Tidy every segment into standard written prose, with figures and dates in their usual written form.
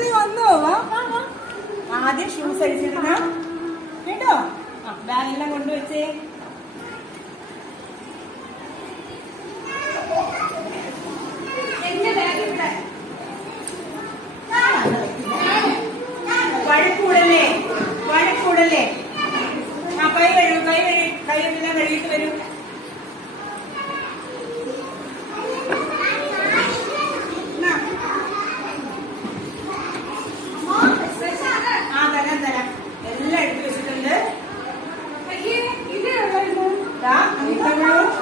നീ വന്നോ? ആദ്യം ഷൂസ് അടിച്ചിരുന്ന കേട്ടോ. ബാഗെല്ലാം കൊണ്ടുവച്ചേ. വഴക്കൂടല്ലേ വഴക്കൂടല്ലേ. ആ കൈ കഴുകും, കൈയെല്ലാം കഴുകിയിട്ട് വരും. തരാം എല്ലാം എടുത്തു വെച്ചിട്ടുണ്ട്.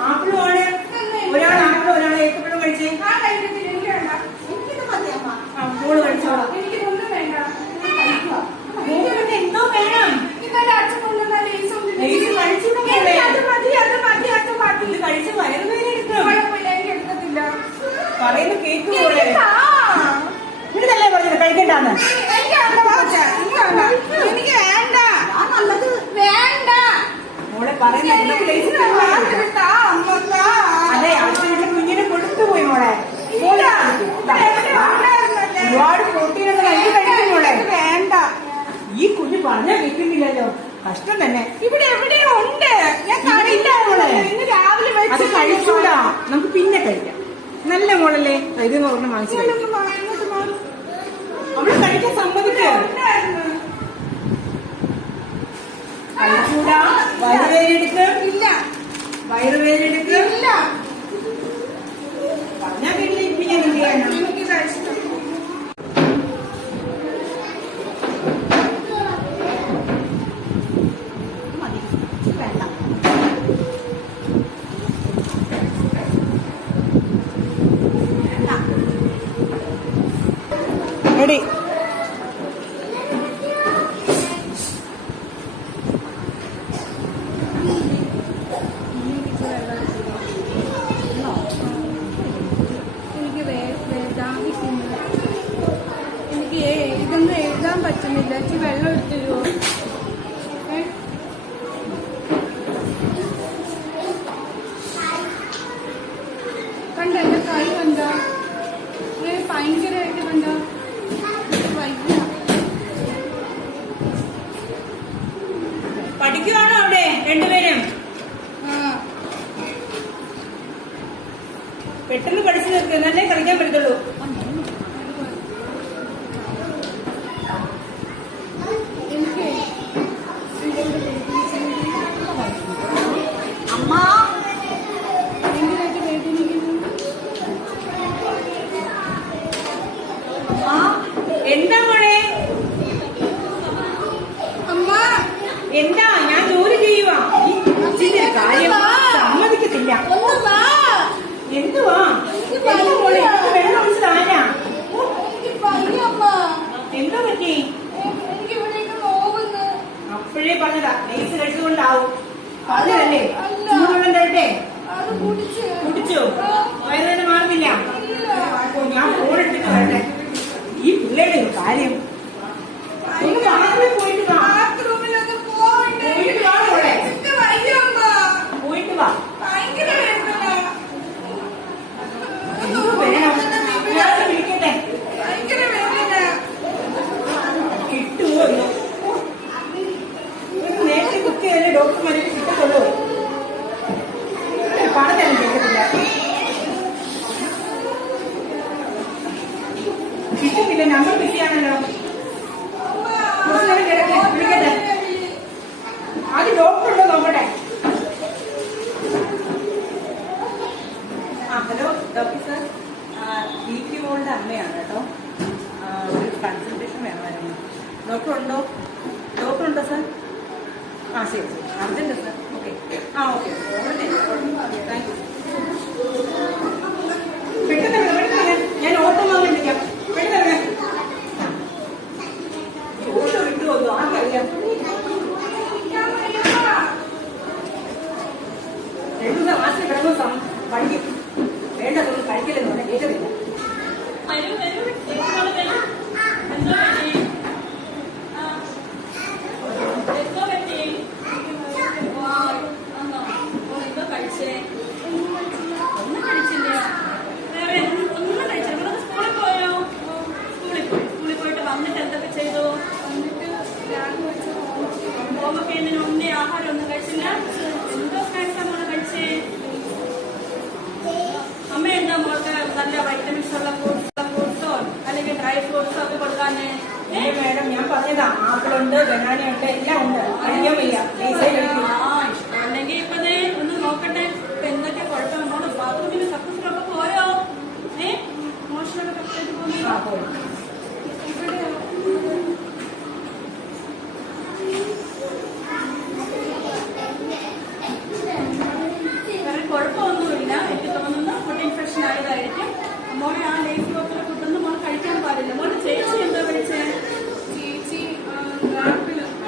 ആപ്പിളും ആണ്. ഒരാൾ ആപ്പിളും ഒരാൾ ഏത്തപ്പഴം കഴിച്ചേ. മോള് കഴിച്ചോളാം. എന്തോ വേണം. ഇത് കഴിച്ച് വയറുവേദന എടുക്കും. പറയുന്ന കേക്ക് പോലെ ഇവിടുന്നല്ലേ പറഞ്ഞത് കഴിക്കണ്ടാന്ന്. എനിക്ക് വേണ്ട, നല്ലത് വേണ്ട മോളെ പറയുന്നത്. അതെ, അടുത്ത വീട്ടിൽ കുഞ്ഞിനെ കൊടുത്തുപോയി മോളെ. ഒരുപാട് പ്രോട്ടീനുള്ള കഴിവ് കഴിക്കും മോളെ. വേണ്ട. ഈ കുഞ്ഞ് പറഞ്ഞാൽ കേൾക്കുന്നില്ലല്ലോ. കഷ്ടം തന്നെ. ഇവിടെ എവിടെയോ ഉണ്ട്. ഞാൻ കണ്ടില്ല മോളെ. ഇന്ന് രാവിലെ അത് കഴിച്ചൂടാ, നമുക്ക് പിന്നെ കഴിക്കാം. നല്ല മോളല്ലേ. ഇത് നോക്കണം വാങ്ങിച്ചു. അവള് കഴിക്കാൻ സമ്മതിക്കോ? കഴിച്ചൂടാ. വയറുവേദന ഇല്ല, വയറുവേദന ഇല്ല. പറഞ്ഞാൽ വീട്ടിൽ ഇപ്പിക്കാൻ എന്ത് ചെയ്യാനാ? എനിക്ക് കഴിച്ചിട്ട് റെഡി. എനിക്ക് ഇതൊന്നും എഴുതാൻ പറ്റുന്നില്ല. ഇച്ചിരി വെള്ളം എടുത്തരുമോ? കണ്ട എന്റെ കൈ കണ്ട ഭയങ്കരമായിട്ട് കണ്ട വയ്യ. പഠിക്കുവാണോ അവിടെ രണ്ടുപേരും? പെട്ടെന്ന് പഠിച്ചു തീർക്കുക, എന്നല്ലേ കളിക്കാൻ പറ്റത്തുള്ളൂ. അമ്മ ഭയങ്കരമായിട്ട് വേദനിക്കുന്നു. എന്താ മോളെ? അമ്മ എന്താ? ഞാൻ ജോലി ചെയ്യുവാ. കാര്യം സമ്മതിക്കത്തില്ല. എന്തുവാ മോളെ? വെള്ളം ഒഴിച്ചതാരാ? എന്താ പറ്റി? എനിക്ക് ഇവിടേക്ക് നോവുന്നു. അപ്പോഴേ പറഞ്ഞതാ, ലേസ് കഴിച്ചുകൊണ്ടാവും. പറഞ്ഞതല്ലേ. ചൂടുവെള്ളം തരട്ടെ? കുടിച്ചോ? വയറുവേദന മാറുന്നില്ല. ഞാൻ ഫോൺ എടുത്തിട്ട് വരട്ടെ. ഈ പിള്ളേരുടെ ഒരു കാര്യം. പോയിട്ട് വാ. പോയിട്ട് വാ മോളെ. പോയിട്ട് വാ. വിളിക്കട്ടെ. കിട്ടുമോ? നേരത്തെ കുക്ക് ചെയ്തല്ലേ ഡോക്ടർമാർക്ക് കിട്ടത്തുള്ളൂ. പറഞ്ഞാലും കേൾക്കത്തില്ല. കിട്ടുന്നില്ല. നമ്പർ ബിസിയാണല്ലോ. വിളിക്കട്ടെ. ആദ്യം ഡോക്ടർ ഉണ്ടോ നോക്കട്ടെ. ഹലോ ഡോക്ടർ സാർ, ദീപ്തി മോളുടെ അമ്മയാണ് കേട്ടോ. ഒരു കൺസൾട്ടേഷൻ വേണമായിരുന്നു. ഡോക്ടർ ഉണ്ടോ? ഡോക്ടർ ഉണ്ടോ സാർ? ശരി ശരി. Urgent sir. Okay. Okay. Thank you. പെട്ടെന്ന് പെട്ടെന്ന് ഞാൻ ഓട്ടോ വാങ്ങാൻ വിളിക്കാം. പെട്ടെന്ന് ഓട്ടോ ഇട്ടു വന്നു. ആർക്കറിയാം? 2 ദിവസം ആശയം കിടന്നു പഠിക്കും. വേണ്ടതൊന്നും കഴിക്കലെന്ന് പറഞ്ഞാൽ കേൾക്കത്തില്ല. കഴിച്ചേ ഹോംവർക്ക് ചെയ്യുന്നതിന് മുന്നേ ആഹാരം ഒന്നും കഴിച്ചില്ല. എന്തോ സ്നാക്സാ മോള് കഴിച്ചേ? അമ്മ എന്താ മോൾക്ക് നല്ല വൈറ്റമിൻസ് ഉള്ള ഫ്രൂട്ട്സോ അല്ലെങ്കിൽ ഡ്രൈ ഫ്രൂട്ട്സോ ഒക്കെ കൊടുക്കാന്? മേഡം ഞാൻ പറഞ്ഞതാ, ആപ്പിളുണ്ട്, ബനാന ഉണ്ട്, എല്ലാം ഉണ്ട്. കഴിക്കാൻ വയ്യ. ഇഷ്ടമല്ലെങ്കിൽ ഇപ്പൊ ഒന്ന് നോക്കട്ടെ എന്തൊക്കെ കുഴപ്പം. നമ്മള് ബാത്റൂമിന് സക്സസ്ഫുള്ളൊക്കെ പോയോ? മോശമൊക്കെ പോകുന്നു. കുഴപ്പമൊന്നുമില്ല. എനിക്ക് തോന്നുന്നു ഫുഡ് ഇൻഫെക്ഷൻ ആയതായിരിക്കും. മോളെ ആ ലേസ് ബോട്ടിലെ ഫുഡൊന്നും മോൾ കഴിക്കാൻ പാടില്ല. മോളെ ചേച്ചി എന്താ വിളിച്ചേ? ചേച്ചി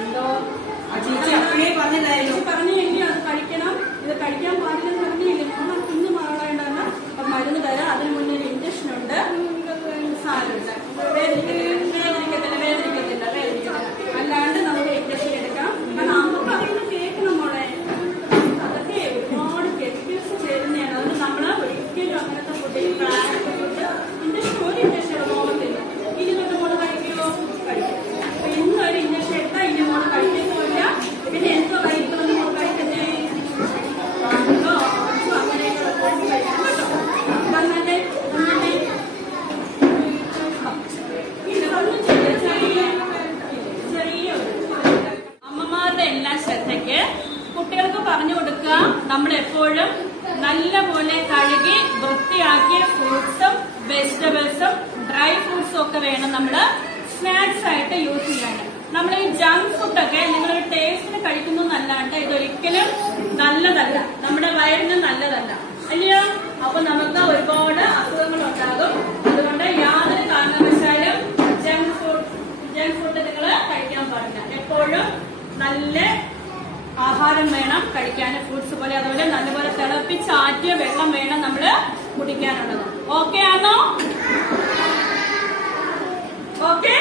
എന്തോ ചേച്ചി അപ്പഴേ പറഞ്ഞതായിരുന്നു. പറഞ്ഞില്ലേ അത് കഴിക്കണം, ഇത് കഴിക്കാൻ പാടില്ലെന്ന് പറഞ്ഞില്ലേ? മോളെ കുഞ്ഞു മകളായിട്ടാണ്. അപ്പൊ മരുന്ന് തരാം. അതിന് മുന്നേ ഒരു ഇഞ്ചക്ഷൻ ഉണ്ട്. സാരമില്ല, വേദനിക്കത്തില്ല. അല്ലാണ്ട് നമുക്ക് ഇഞ്ചക്ഷൻ എടുക്കാം. കാരണം അമ്മ പറയുന്നത് കേൾക്കണം മോളെ. അതൊക്കെ ഒരുപാട് കെമിക്കൽസ് ചേരുന്നതാണ്. അതുകൊണ്ട് നമ്മള് ഒരിക്കലും അങ്ങനത്തെ ഫുഡ് ഇഞ്ചക്ഷൻ ഒരു ഇഞ്ചക്ഷൻ മോളത്തില്ല. ഇനി തൊട്ട് മോള് കഴിക്കുമോ? കഴിക്കും. അപ്പൊ ഇന്നൊരു ഇഞ്ചക്ഷൻ എടുത്താൽ ഇനി മോള് കഴിക്കുന്നില്ല. പിന്നെ എന്തോ കഴിക്കുമെന്ന് മോള് കഴിക്കുന്നേ? അങ്ങനെയൊക്കെ കഴിക്കണം കേട്ടോ. അങ്ങനെ അമ്മമാരുടെ എല്ലാ ശ്രദ്ധയ്ക്ക് കുട്ടികൾക്ക് പറഞ്ഞു കൊടുക്കുക. നമ്മൾ എപ്പോഴും നല്ലപോലെ കഴുകി വൃത്തിയാക്കിയ ഫ്രൂട്ട്സും വെജിറ്റബിൾസും ഡ്രൈ ഫ്രൂട്ട്സും ഒക്കെ വേണം നമ്മള് സ്നാക്സ് ആയിട്ട് യൂസ് ചെയ്യാൻ. നമ്മൾ ഈ ജങ്ക് ഫുഡൊക്കെ നിങ്ങളൊരു ടേസ്റ്റിന് കഴിക്കുന്നു എന്നല്ലാണ്ട് ഇതൊരിക്കലും നല്ലതല്ല, നമ്മുടെ വയറിന് നല്ലതല്ല, അല്ലയോ? അപ്പൊ നമുക്ക് ഒരുപാട് അസുഖങ്ങൾ ഉണ്ടാകും. അതുകൊണ്ട് യാതൊരു കാരണവശാലും ജങ്ക് ഫുഡ് നിങ്ങൾ കഴിക്കാൻ പാടില്ല. എപ്പോഴും നല്ല ആഹാരം വേണം കഴിക്കാൻ, ഫ്രൂട്ട്സ് പോലെ. അതുപോലെ നല്ലപോലെ തിളപ്പിച്ചാറ്റിയ വെള്ളം വേണം നമ്മൾ കുടിക്കാനുള്ളത്. ഓക്കെ ആണോ? ഓക്കെ.